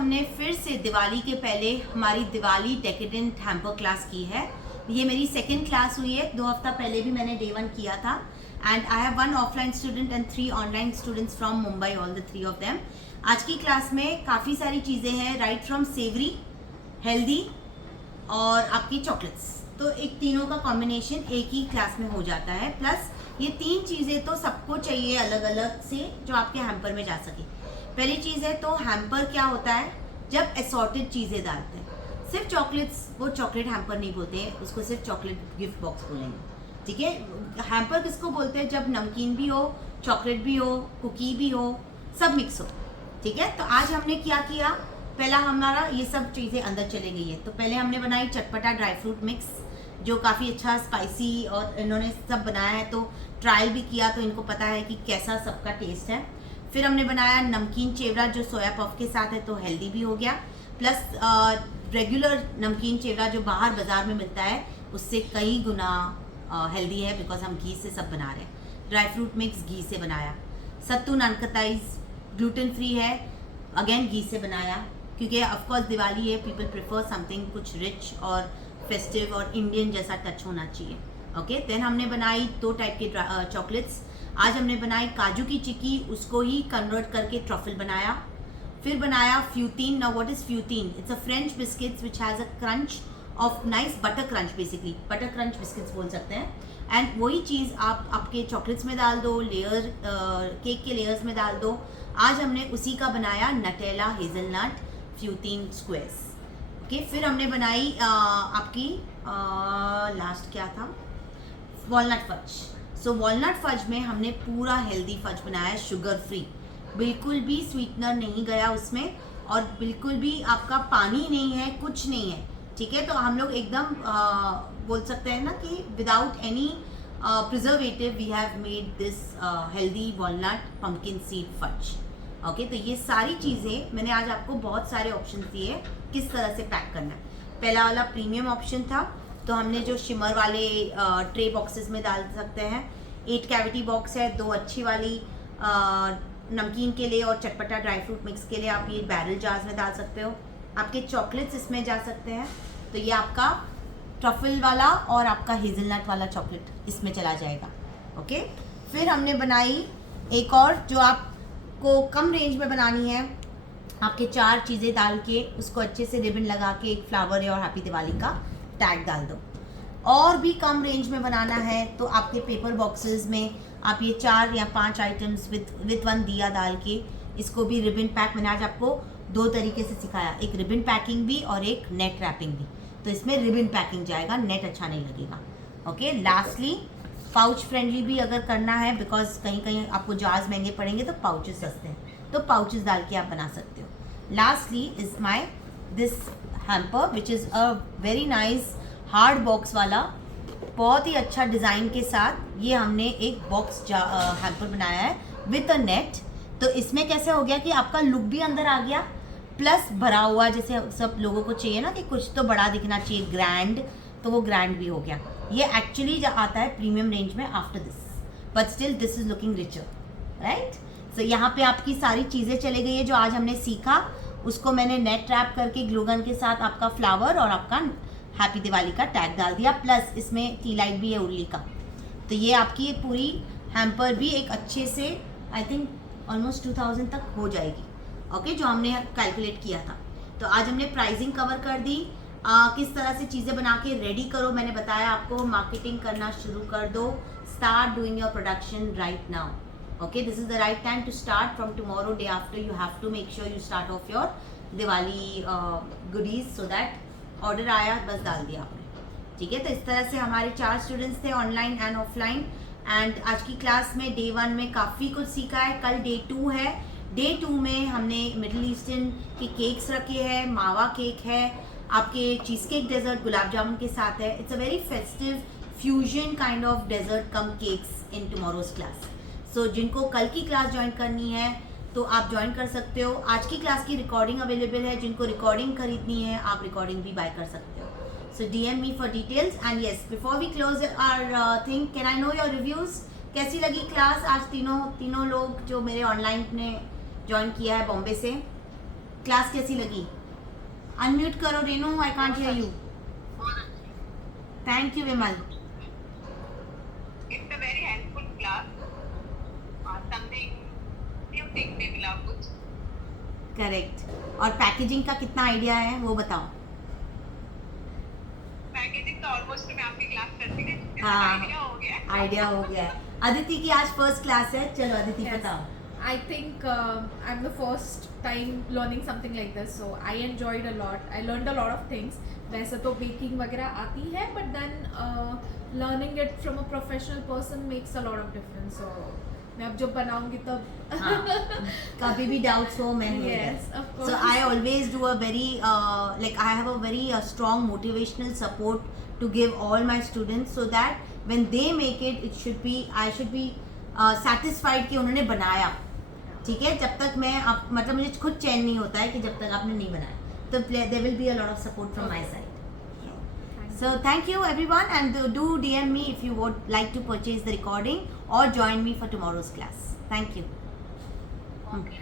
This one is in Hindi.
हमने फिर से दिवाली के पहले हमारी दिवाली डेकेडेंट हैम्पर क्लास की है। ये मेरी सेकेंड क्लास हुई है। 2 हफ्ता पहले भी मैंने डे 1 किया था। And I have 1 offline student and 3 online students from Mumbai, all the 3 of them. आज की क्लास में काफ़ी सारी चीज़ें हैं, राइट फ्रॉम सेवरी, हेल्दी और आपकी चॉकलेट्स। तो एक तीनों का कॉम्बिनेशन एक ही क्लास में हो जाता है। प्लस ये 3 चीज़ें तो सबको चाहिए अलग अलग से, जो आपके हैम्पर में जा सके। पहली चीज़ है तो हैम्पर क्या होता है, जब असॉर्टेड चीज़ें डालते हैं। सिर्फ चॉकलेट्स, वो चॉकलेट हैम्पर नहीं बोलते हैं उसको, सिर्फ चॉकलेट गिफ्ट बॉक्स बोलेंगे, ठीक है। हैम्पर किसको बोलते हैं, जब नमकीन भी हो, चॉकलेट भी हो, कुकी भी हो, सब मिक्स हो, ठीक है। तो आज हमने क्या किया, पहला हमारा ये सब चीज़ें अंदर चले गई है। तो पहले हमने बनाई चटपटा ड्राई फ्रूट मिक्स, जो काफ़ी अच्छा स्पाइसी, और इन्होंने सब बनाया है तो ट्रायल भी किया, तो इनको पता है कि कैसा सबका टेस्ट है। फिर हमने बनाया नमकीन चेवड़ा, जो सोया पफ के साथ है, तो हेल्दी भी हो गया। प्लस रेगुलर नमकीन चेवड़ा जो बाहर बाज़ार में मिलता है उससे कई गुना हेल्दी है, बिकॉज हम घी से सब बना रहे हैं। ड्राई फ्रूट मिक्स घी से बनाया। सत्तू नानकताइज ग्लूटेन फ्री है, अगेन घी से बनाया, क्योंकि ऑफकोर्स दिवाली है, पीपल प्रेफर समथिंग कुछ रिच और फेस्टिव और इंडियन जैसा टच होना चाहिए। ओके, देन हमने बनाई 2 टाइप के चॉकलेट्स। आज हमने बनाई काजू की चिक्की, उसको ही कन्वर्ट करके ट्रफल बनाया। फिर बनाया feuilletine. Now what is feuilletine? It's a French biscuits which has a crunch of nice butter crunch, basically butter crunch biscuits बोल सकते हैं। एंड वही चीज़ आप आपके चॉकलेट्स में डाल दो, लेयर केक के लेयर्स में डाल दो। आज हमने उसी का बनाया नटेला हेज़लनट फ्यूटीन स्क्वेयर्स। ओके, फिर हमने बनाई आपकी लास्ट क्या था, वॉलनट फज। सो वॉलनट फज में हमने पूरा हेल्दी फज बनाया, शुगर फ्री, बिल्कुल भी स्वीटनर नहीं गया उसमें, और बिल्कुल भी आपका पानी नहीं है, कुछ नहीं है, ठीक है। तो हम लोग एकदम बोल सकते हैं ना कि without any preservative we have made this healthy walnut pumpkin seed fudge. Okay, तो ये सारी चीज़ें मैंने आज आपको बहुत सारे ऑप्शन दिए किस तरह से पैक करना है। पहला वाला प्रीमियम ऑप्शन था, तो हमने जो शिमर वाले ट्रे बॉक्सेस में डाल सकते हैं। 8 कैविटी बॉक्स है, 2 अच्छी वाली नमकीन के लिए और चटपटा ड्राई फ्रूट मिक्स के लिए आप ये बैरल जार्स में डाल सकते हो। आपके चॉकलेट्स इसमें जा सकते हैं, तो ये आपका ट्रफल वाला और आपका हेज़लनट वाला चॉकलेट इसमें चला जाएगा। ओके, फिर हमने बनाई एक और, जो आपको कम रेंज में बनानी है, आपके 4 चीज़ें डाल के उसको अच्छे से रिबन लगा के एक फ्लावर और हैप्पी दिवाली का टैग डाल दो। और भी कम रेंज में बनाना है तो आपके पेपर बॉक्सेस में आप ये 4 या 5 आइटम्स विद 1 दिया डाल के इसको भी रिबन पैक, मैंने आज आपको 2 तरीके से सिखाया, एक रिबन पैकिंग भी और एक नेट रैपिंग भी। तो इसमें रिबन पैकिंग जाएगा, नेट अच्छा नहीं लगेगा। ओके, लास्टली पाउच फ्रेंडली भी अगर करना है, बिकॉज कहीं कहीं आपको जार्स महंगे पड़ेंगे तो पाउचेस सस्ते हैं, तो पाउचेस डाल के आप बना सकते हो। Lastly is my this hamper which is a very nice hard box वाला, बहुत ही अच्छा डिज़ाइन के साथ ये हमने एक बॉक्स हैम्पर बनाया है विथ अ नेट। तो इसमें कैसे हो गया कि आपका लुक भी अंदर आ गया, प्लस भरा हुआ, जैसे सब लोगों को चाहिए ना कि कुछ तो बड़ा दिखना चाहिए, ग्रैंड, तो वो ग्रैंड भी हो गया। ये एक्चुअली आता है प्रीमियम रेंज में after this, but still this is looking richer, right. So यहाँ पे आपकी सारी चीज़ें चले गई है जो आज हमने सीखा, उसको मैंने नेट रैप करके ग्लूगन के साथ आपका फ्लावर और आपका हैप्पी दिवाली का टैग डाल दिया, प्लस इसमें टी लाइट भी है उर्ली का। तो ये आपकी पूरी हैम्पर भी एक अच्छे से, आई थिंक ऑलमोस्ट 2000 तक हो जाएगी। ओके, जो हमने कैलकुलेट किया था। तो आज हमने प्राइसिंग कवर कर दी, किस तरह से चीज़ें बना के रेडी करो, मैंने बताया आपको, मार्केटिंग करना शुरू कर दो, start doing your production right now. Okay, this is the right time to start. From tomorrow, day after, you have to make sure you start off your Diwali goodies, so that order आया बस डाल दिया आपने, ठीक है। तो इस तरह से हमारे 4 स्टूडेंट्स थे, ऑनलाइन एंड ऑफलाइन। एंड आज की क्लास में डे 1 में काफ़ी कुछ सीखा है। कल डे 2 है। डे 2 में हमने मिडिल ईस्टर्न के केक्स रखे हैं, मावा केक है, आपके cheese cake desert gulab jamun के साथ है। It's a very festive fusion kind of dessert cum cakes in tomorrow's class. So जिनको कल की क्लास ज्वाइन करनी है तो आप ज्वाइन कर सकते हो। आज की क्लास की रिकॉर्डिंग अवेलेबल है, जिनको रिकॉर्डिंग खरीदनी है आप रिकॉर्डिंग भी बाय कर सकते हो। So DM me for details. And yes, before we close our thing, can I know your reviews? कैसी लगी क्लास आज? तीनों लोग जो मेरे ऑनलाइन ने ज्वाइन किया है बॉम्बे से। क्लास कैसी लगी? अनम्यूट करो Renu, I can't hear you. Thank you Vimal. It's a very helpful class. Something new thing they will have कुछ. करेक्ट. और पैकेजिंग का कितना आइडिया है वो बताओ. पैकेजिंग तो ऑलमोस्ट मैं आपकी क्लास करती थी. हाँ. आइडिया हो गया है. आइडिया हो गया है. अदिति की आज फर्स्ट क्लास है. चलो अदिति Yes. बताओ. I think I'm the first time learning something like this, so I enjoyed a lot. I learned a lot of things. वैसे तो baking वगैरह आती है, but then learning it from a professional person makes a lot of difference. So मैं अब जब बनाऊंगी तब हाँ. कभी भी डाउट्स हो मैं हूँ. Yes, of course. So I always do a very like I have a very strong motivational support to give all my students so that when they make it, I should be satisfied कि उन्होंने बनाया. ठीक है. जब तक मैं मतलब मुझे खुद चैन नहीं होता है कि जब तक आपने नहीं बनाया. तो there will be a lot of support from my side. So thank you everyone, and do DM me if you would like to purchase the recording or join me for tomorrow's class. Thank you. Okay.